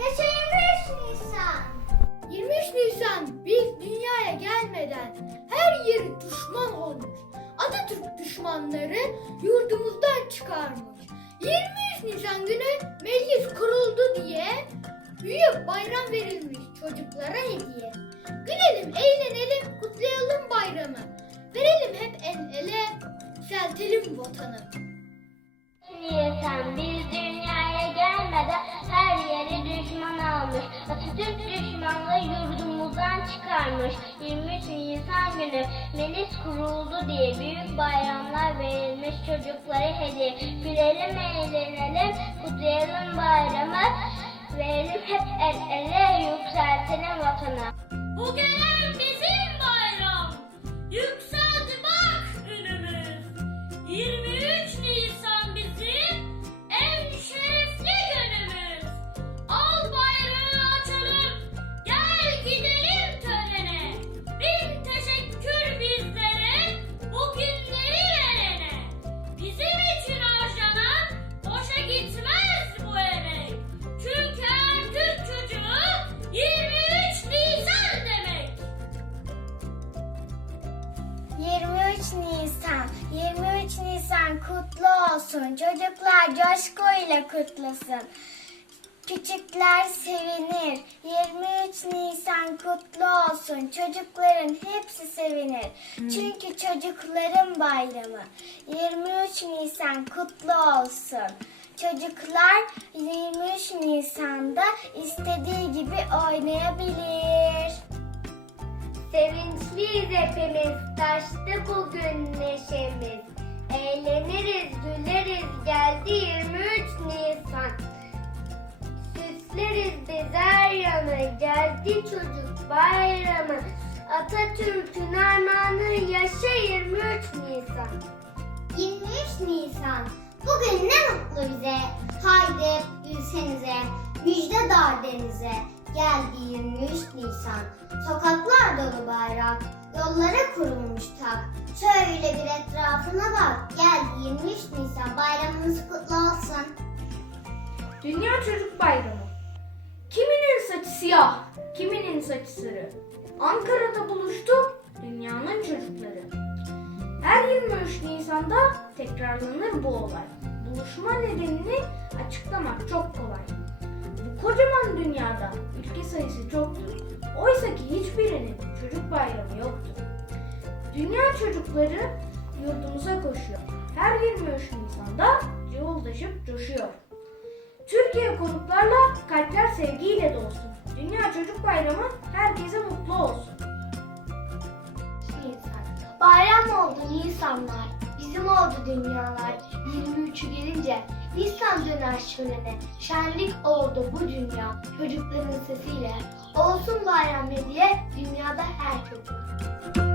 Yaşa 23 Nisan. 23 Nisan biz dünyaya gelmeden her yeri düşman olmuş. Atatürk düşmanları yurdumuzdan çıkarmış. 23 Nisan günü meclis kuruldu diye büyük bayram verilmiş çocuklara hediye. Gülelim, eğlenelim, kutlayalım bayramı. Verelim hep el ele, yükseltelim vatanı. Nisan biz düşmanlığı yurdumuzdan çıkarmış. 23 Nisan günü meclis kuruldu diye büyük bayramlar verilmiş çocuklara hediye. Gülelim eğlenelim, kutlayalım bayramı. Verelim hep el ele, yükseltelim vatanı. Bugün kutlu olsun. Çocuklar coşkuyla kutlasın. Küçükler sevinir. 23 Nisan kutlu olsun. Çocukların hepsi sevinir. Çünkü çocukların bayramı. 23 Nisan kutlu olsun. Çocuklar 23 Nisan'da istediği gibi oynayabilir. Sevinçliyiz hepimiz, taştı bugün Yanı, geldi çocuk bayramı. Atatürk'ün armağanı yaşa 23 Nisan. 23 Nisan, bugün ne mutlu bize. Haydi gülsenize, müjde dar denize. Geldi 23 Nisan, sokaklar dolu bayrak, yollara kurulmuş tak. Şöyle bir etrafına bak, geldi 23 Nisan, bayramınız kutlu olsun. Dünya Çocuk Bayramı. Siyah, kiminin saçı sarı. Ankara'da buluştu dünyanın çocukları. Her 23 Nisan'da tekrarlanır bu olay. Buluşma nedenini açıklamak çok kolay. Bu kocaman dünyada ülke sayısı çoktur. Oysa ki hiçbirinin çocuk bayramı yoktur. Dünya çocukları yurdumuza koşuyor. Her 23 Nisan'da cıvıldaşıp coşuyor. Türkiye konuklarla kalpler sevgiyle dolsun. Dünya Çocuk Bayramı herkese mutlu olsun. Nisan. Bayram oldu Nisanlar, bizim oldu dünyalar. 23'ü gelince Nisan döner şölene. Şenlik oldu bu dünya çocukların sesiyle. Olsun bayram hediye dünyada her çocuk.